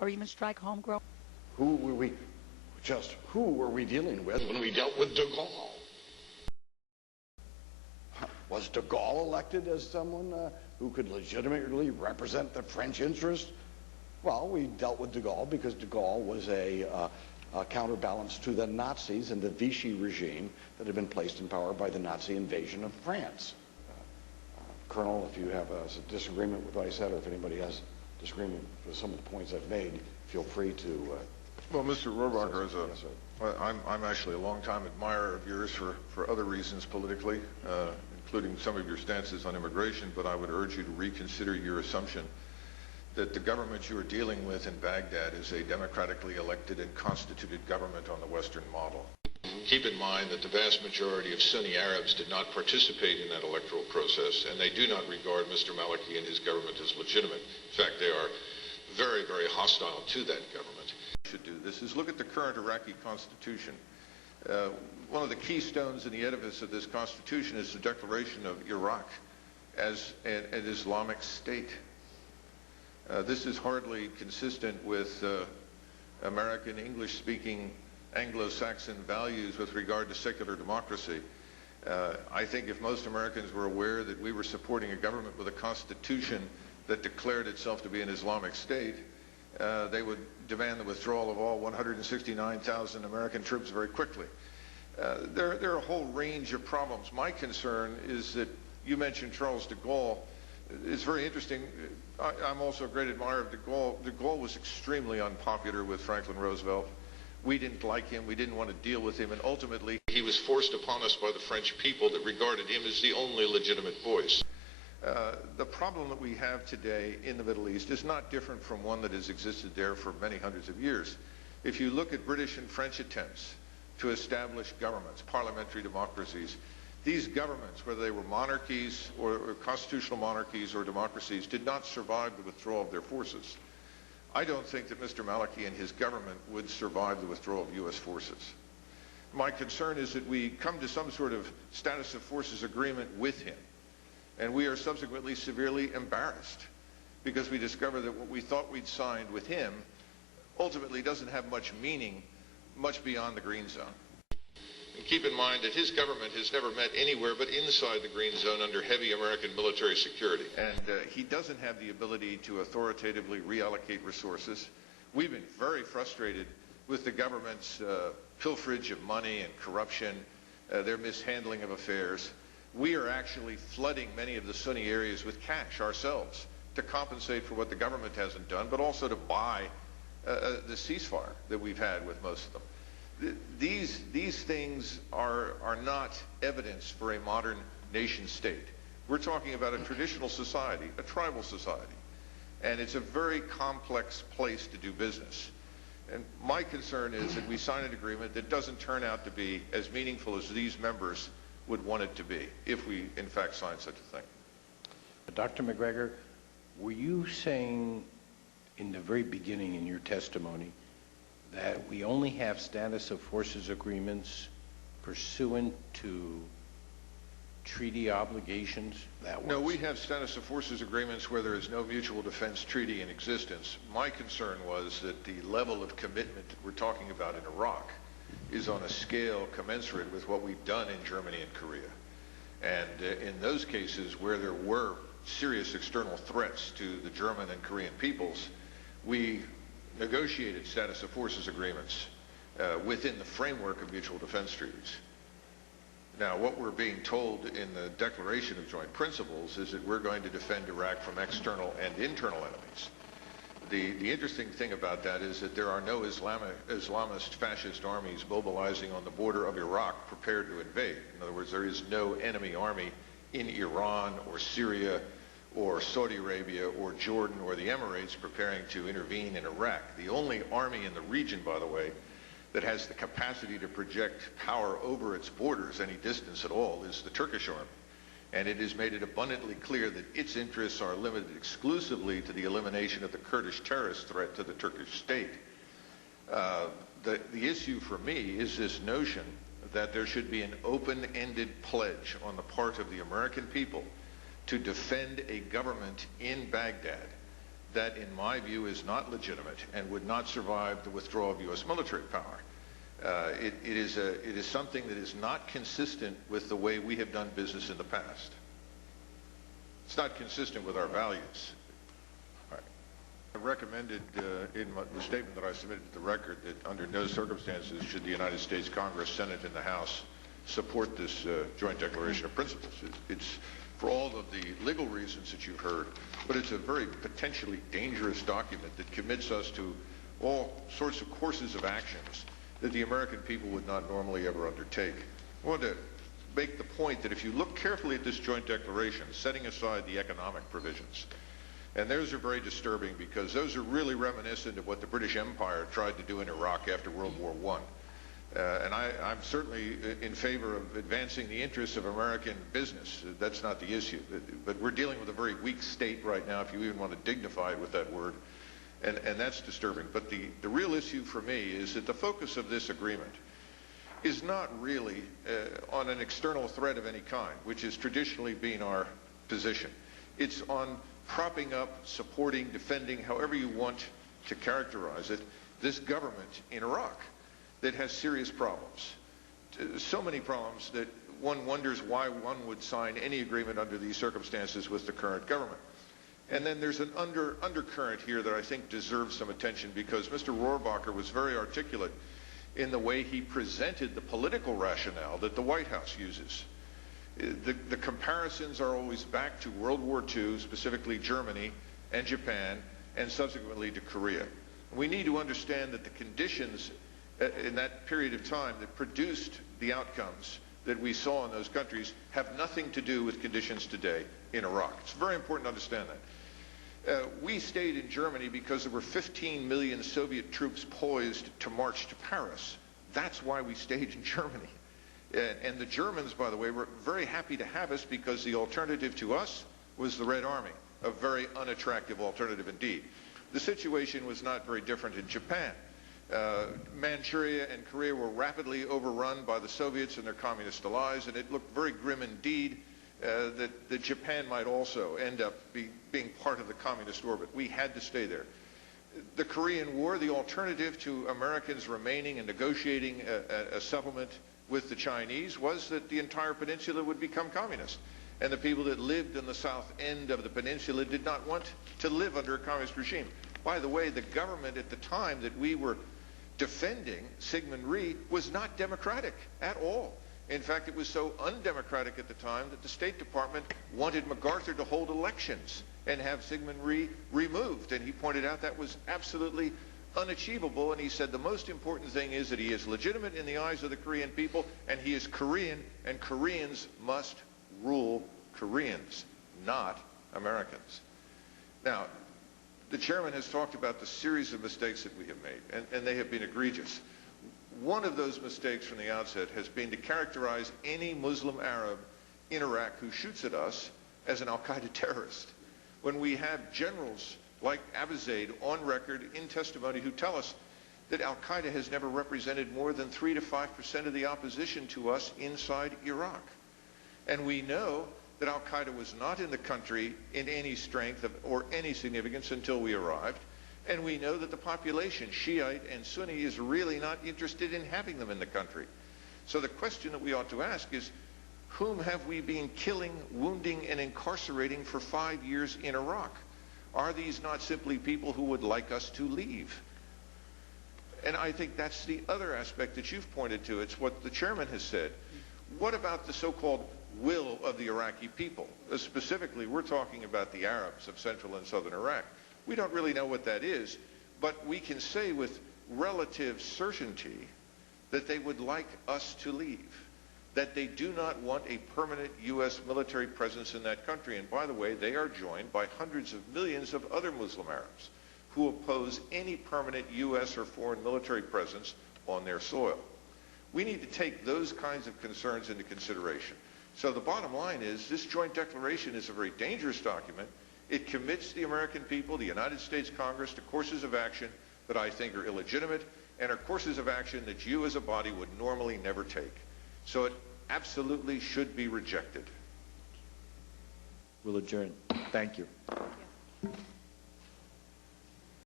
or even strike homegrown? Who were we dealing with when we dealt with de Gaulle? Was de Gaulle elected as someone who could legitimately represent the French interest? Well, we dealt with de Gaulle because de Gaulle was a counterbalance to the Nazis and the Vichy regime that had been placed in power by the Nazi invasion of France. Colonel, if you have a disagreement with what I said, or if anybody has disagreement with some of the points I've made, feel free to... Well, Mr. Rohrabacher, I'm actually a long-time admirer of yours for other reasons politically, including some of your stances on immigration, but I would urge you to reconsider your assumption that the government you are dealing with in Baghdad is a democratically elected and constituted government on the Western model. Keep in mind that the vast majority of Sunni Arabs did not participate in that electoral process, and they do not regard Mr. Maliki and his government as legitimate. In fact, they are very, very hostile to that government. Should do this is look at the current Iraqi constitution. One of the keystones in the edifice of this constitution is the declaration of Iraq as an Islamic state. This is hardly consistent with American English-speaking Anglo-Saxon values with regard to secular democracy. I think if most Americans were aware that we were supporting a government with a constitution that declared itself to be an Islamic state, they would demand the withdrawal of all 169,000 American troops very quickly. There are a whole range of problems. My concern is that you mentioned Charles de Gaulle. It's very interesting. I'm also a great admirer of de Gaulle. De Gaulle was extremely unpopular with Franklin Roosevelt. We didn't like him. We didn't want to deal with him. And ultimately, he was forced upon us by the French people that regarded him as the only legitimate voice. The problem that we have today in the Middle East is not different from one that has existed there for many hundreds of years. If you look at British and French attempts to establish governments, parliamentary democracies, these governments, whether they were monarchies or constitutional monarchies or democracies, did not survive the withdrawal of their forces. I don't think that Mr. Maliki and his government would survive the withdrawal of U.S. forces. My concern is that we come to some sort of status of forces agreement with him, and we are subsequently severely embarrassed because we discover that what we thought we'd signed with him ultimately doesn't have much meaning much beyond the green zone. And keep in mind that his government has never met anywhere but inside the green zone under heavy American military security. And he doesn't have the ability to authoritatively reallocate resources. We've been very frustrated with the government's pilferage of money and corruption, their mishandling of affairs. We are actually flooding many of the Sunni areas with cash ourselves to compensate for what the government hasn't done, but also to buy the ceasefire that we've had with most of them. These things are not evidence for a modern nation state. We're talking about a traditional society, a tribal society, and it's a very complex place to do business. And my concern is that we sign an agreement that doesn't turn out to be as meaningful as these members would want it to be, if we in fact sign such a thing. Dr. Macgregor, were you saying in the very beginning in your testimony that we only have status of forces agreements pursuant to treaty obligations? No, we have status of forces agreements where there is no mutual defense treaty in existence. My concern was that the level of commitment that we're talking about in Iraq is on a scale commensurate with what we've done in Germany and Korea. And in those cases where there were serious external threats to the German and Korean peoples, we negotiated status of forces agreements within the framework of mutual defense treaties. Now, what we're being told in the Declaration of Joint Principles is that we're going to defend Iraq from external and internal enemies. The interesting thing about that is that there are no Islamist fascist armies mobilizing on the border of Iraq prepared to invade. In other words, there is no enemy army in Iran or Syria or Saudi Arabia or Jordan or the Emirates preparing to intervene in Iraq. The only army in the region, by the way, that has the capacity to project power over its borders any distance at all is the Turkish army. And it has made it abundantly clear that its interests are limited exclusively to the elimination of the Kurdish terrorist threat to the Turkish state. The issue for me is this notion that there should be an open-ended pledge on the part of the American people to defend a government in Baghdad that, in my view, is not legitimate and would not survive the withdrawal of U.S. military power. It is something that is not consistent with the way we have done business in the past. It's not consistent with our values. I recommended in the statement that I submitted to the record that under no circumstances should the United States Congress, Senate, and the House support this joint declaration of principles. It's for all of the legal reasons that you've heard, but it's a very potentially dangerous document that commits us to all sorts of courses of actions that the American people would not normally ever undertake. I want to make the point that if you look carefully at this joint declaration, setting aside the economic provisions, and those are very disturbing because those are really reminiscent of what the British Empire tried to do in Iraq after World War I. And I'm certainly in favor of advancing the interests of American business. That's not the issue. But we're dealing with a very weak state right now, if you even want to dignify it with that word. And that's disturbing. But the real issue for me is that the focus of this agreement is not really on an external threat of any kind, which has traditionally been our position. It's on propping up, supporting, defending, however you want to characterize it, this government in Iraq that has serious problems. So many problems that one wonders why one would sign any agreement under these circumstances with the current government. And then there's an undercurrent here that I think deserves some attention because Mr. Rohrabacher was very articulate in the way he presented the political rationale that the White House uses. The comparisons are always back to World War II, specifically Germany and Japan, and subsequently to Korea. We need to understand that the conditions in that period of time that produced the outcomes that we saw in those countries have nothing to do with conditions today in Iraq. It's very important to understand that. We stayed in Germany because there were 15 million Soviet troops poised to march to Paris. That's why we stayed in Germany. And the Germans, by the way, were very happy to have us because the alternative to us was the Red Army, a very unattractive alternative indeed. The situation was not very different in Japan. Manchuria and Korea were rapidly overrun by the Soviets and their communist allies, and it looked very grim indeed that Japan might also end up being part of the communist orbit. We had to stay there. The Korean War, the alternative to Americans remaining and negotiating a settlement with the Chinese was that the entire peninsula would become communist. And the people that lived in the south end of the peninsula did not want to live under a communist regime. By the way, the government at the time that we were defending, Syngman Rhee, was not democratic at all. In fact, it was so undemocratic at the time that the State Department wanted MacArthur to hold elections and have Syngman Rhee removed. And he pointed out that was absolutely unachievable, and he said the most important thing is that he is legitimate in the eyes of the Korean people, and he is Korean, and Koreans must rule Koreans, not Americans. Now, the chairman has talked about the series of mistakes that we have made, and they have been egregious. One of those mistakes from the outset has been to characterize any Muslim Arab in Iraq who shoots at us as an al-Qaeda terrorist, when we have generals like Abizaid on record in testimony who tell us that Al-Qaeda has never represented more than 3 to 5% of the opposition to us inside Iraq. And we know that Al-Qaeda was not in the country in any strength or any significance until we arrived. And we know that the population, Shiite and Sunni, is really not interested in having them in the country. So the question that we ought to ask is, whom have we been killing, wounding, and incarcerating for 5 years in Iraq? Are these not simply people who would like us to leave? And I think that's the other aspect that you've pointed to. It's what the chairman has said. What about the so-called will of the Iraqi people? Specifically, we're talking about the Arabs of central and southern Iraq. We don't really know what that is, but we can say with relative certainty that they would like us to leave, that they do not want a permanent U.S. military presence in that country. And by the way, they are joined by hundreds of millions of other Muslim Arabs who oppose any permanent U.S. or foreign military presence on their soil. We need to take those kinds of concerns into consideration. So the bottom line is this joint declaration is a very dangerous document. It commits the American people, the United States Congress, to courses of action that I think are illegitimate and are courses of action that you as a body would normally never take. So it absolutely should be rejected. We'll adjourn. Thank you.